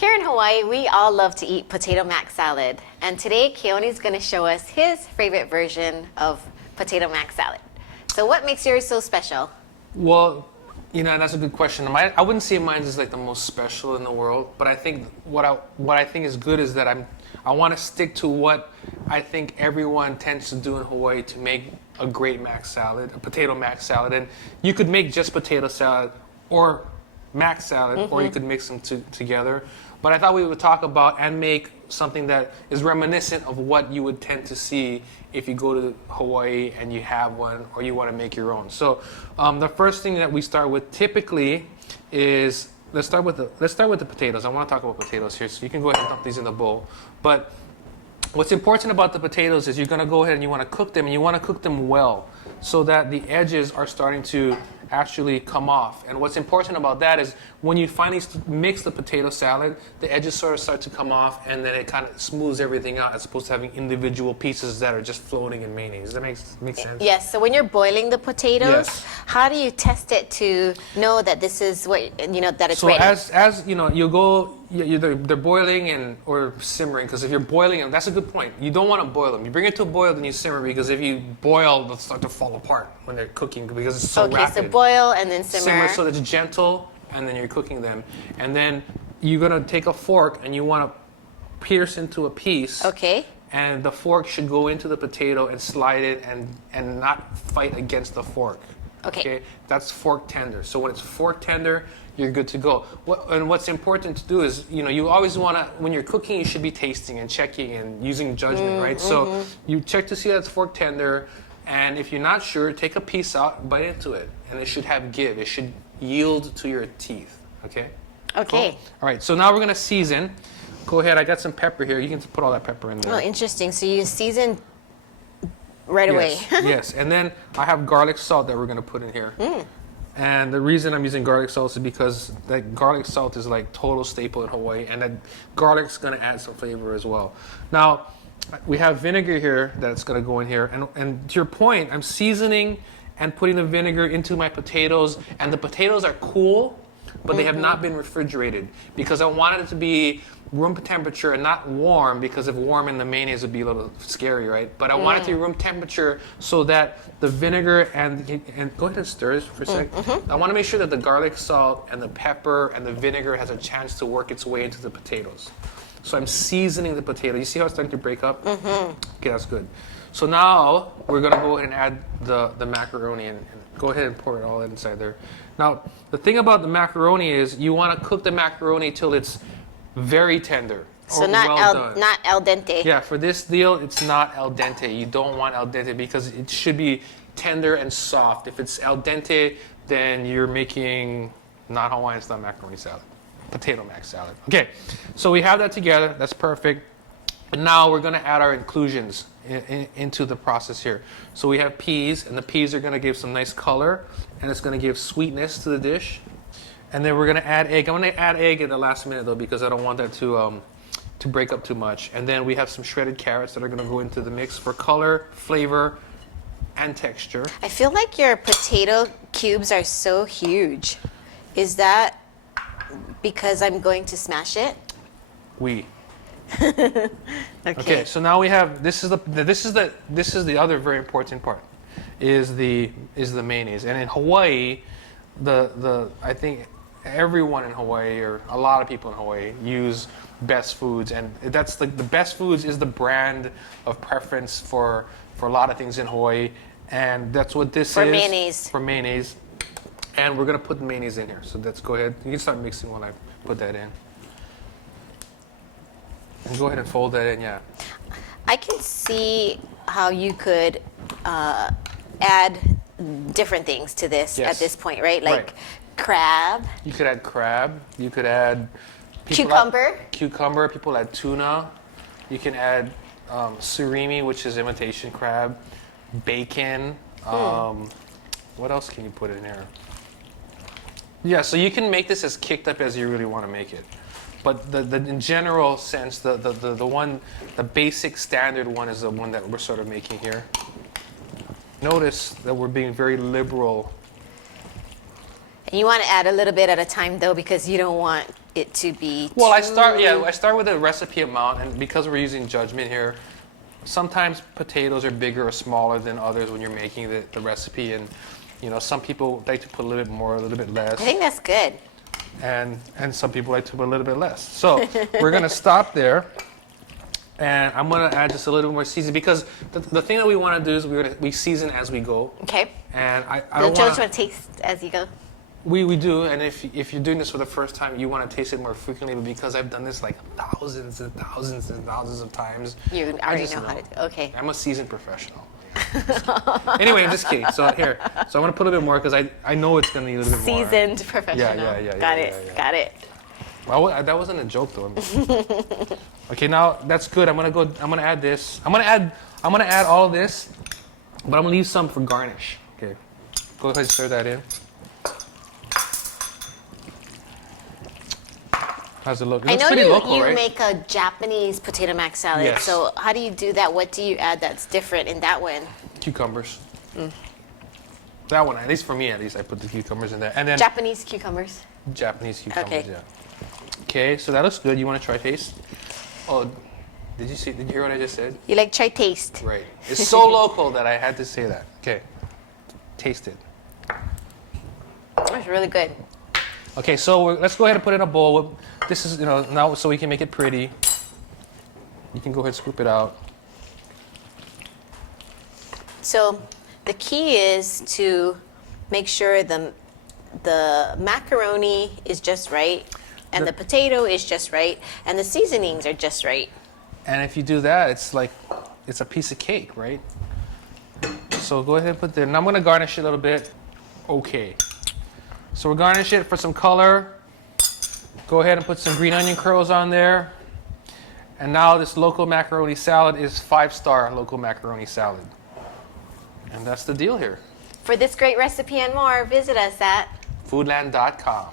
Here in Hawaii, we all love to eat potato mac salad. And today, Keone's going to show us his favorite version of potato mac salad. So what makes yours so special? Well, you know, that's a good question. I wouldn't say mine is like the most special in the world, but I think what I think is good is that I want to stick to what I think everyone tends to do in Hawaii to make a great mac salad, a potato mac salad. And you could make just potato salad or mac salad, or you could mix them together. But I thought we would talk about and make something that is reminiscent of what you would tend to see if you go to Hawaii and you have one or you want to make your own. So the first thing that we start with typically is let's start with the potatoes. I want to talk about potatoes here, so you can go ahead and dump these in the bowl. But what's important about the potatoes is you're going to go ahead and you want to cook them, and you want to cook them well so that the edges are starting to actually come off. And what's important about that is when you finally mix the potato salad, the edges sort of start to come off, and then it kind of smooths everything out as opposed to having individual pieces that are just floating in mayonnaise. Does that make sense? Yes. So when you're boiling the potatoes, Yes. how do you test it to know that this is what, that it's So ready? as you know, they're boiling or simmering, because if you're boiling them, that's a good point. You don't want to boil them. You bring it to a boil, then you simmer, because if you boil, they'll start to fall apart when they're cooking because it's so rapid. So boil and then simmer. So that it's gentle, and then you're cooking them. And then you're going to take a fork and you want to pierce into a piece. Okay. And the fork should go into the potato and slide it and not fight against the fork. Okay. That's fork tender. So when it's fork tender, you're good to go. And what's important to do is, you always want to, when you're cooking, you should be tasting and checking and using judgment, right? So you check to see that it's fork tender. And if you're not sure, take a piece out, bite into it. And it should have give. It should yield to your teeth. Okay? Okay. Cool. All right, so now we're going to season. Go ahead. I got some pepper here. You can put all that pepper in there. Oh, interesting. So you season right away. Yes. And then I have garlic salt that we're going to put in here. And the reason I'm using garlic salt is because that garlic salt is like total staple in Hawaii. And that garlic's going to add some flavor as well. Now, we have vinegar here that's going to go in here. And to your point, I'm seasoning and putting the vinegar into my potatoes. And the potatoes are cool, but they have not been refrigerated, because I wanted it to be room temperature and not warm, because if warm in the mayonnaise would be a little scary, right? But I want it to be room temperature so that the vinegar and go ahead and stir it for a sec. I want to make sure that the garlic salt and the pepper and the vinegar has a chance to work its way into the potatoes. So I'm seasoning the potato. You see how it's starting to break up? Okay, that's good. So now we're going to go ahead and add the macaroni and go ahead and pour it all inside there. Now, the thing about the macaroni is you want to cook the macaroni till it's very tender. So or not done. not al dente. Yeah, for this deal, it's not al dente. You don't want al dente because it should be tender and soft. If it's al dente, then you're making not Hawaiian style macaroni salad. Potato mac salad. Okay, so we have that together. That's perfect. And now we're going to add our inclusions into the process here. So we have peas, and the peas are going to give some nice color, and it's going to give sweetness to the dish. And then we're going to add egg. I'm going to add egg at the last minute, though, because I don't want that to break up too much. And then we have some shredded carrots that are going to go into the mix for color, flavor, and texture. I feel like your potato cubes are so huge. Is that because I'm going to smash it? Okay, so now we have this is the other very important part is the mayonnaise. And in Hawaii, I think everyone in Hawaii, or a lot of people in Hawaii, use Best Foods, and that's the Best Foods is the brand of preference for a lot of things in Hawaii, and that's what this is for mayonnaise. And we're gonna put the mayonnaise in here. So let's go ahead. You can start mixing while I put that in. And go ahead and fold that in, yeah. I can see how you could add different things to this at this point, right? Like crab. You could add crab. You could add cucumber. Cucumber. People add tuna. You can add surimi, which is imitation crab. Bacon. What else can you put in here? Yeah, so you can make this as kicked up as you really want to make it. But in general sense, the basic standard one is the one that we're sort of making here. Notice that we're being very liberal. And you want to add a little bit at a time, though, because you don't want it to be Well, I too- start with the recipe amount, and because we're using judgment here, sometimes potatoes are bigger or smaller than others when you're making the recipe, and some people like to put a little bit more, a little bit less, I think that's good. and some people like to put a little bit less. So we're gonna stop there, and I'm gonna add just a little bit more seasoning because the thing that we want to do is we season as we go, Okay. and I Don't don't you want want to taste as you go? We do, and if you're doing this for the first time, you want to taste it more frequently. But because I've done this like thousands and thousands and thousands of times, You I already just know how to do. Okay. I'm a seasoned professional. Anyway, I'm just kidding. So I'm gonna put a bit more because I know it's gonna need a little bit more. Seasoned professional. Got it. yeah. Got it. Well, that wasn't a joke though. Okay, now that's good. I'm gonna add this. I'm gonna add all of this, but I'm gonna leave some for garnish. Okay, go ahead and stir that in. How's it look? It I looks know pretty local, you right? make a Japanese potato mac salad. Yes. So how do you do that? What do you add that's different in that one? Cucumbers. That one, at least for me, I put the cucumbers in there, and then Japanese cucumbers. Japanese cucumbers. Okay. Yeah. Okay, so that looks good. You want to try taste? Oh, did you hear what I just said? You like try taste? Right. It's so local that I had to say that. Okay. Taste it. It's really good. Okay, so let's go ahead and put it in a bowl. This is, now so we can make it pretty. You can go ahead and scoop it out. So the key is to make sure the macaroni is just right, and the potato is just right, and the seasonings are just right. And if you do that, it's a piece of cake, right? So go ahead and put there. Now I'm gonna garnish it a little bit. Okay. So we'll garnish it for some color. Go ahead and put some green onion curls on there. And now this local macaroni salad is 5-star local macaroni salad. And that's the deal here. For this great recipe and more, visit us at Foodland.com.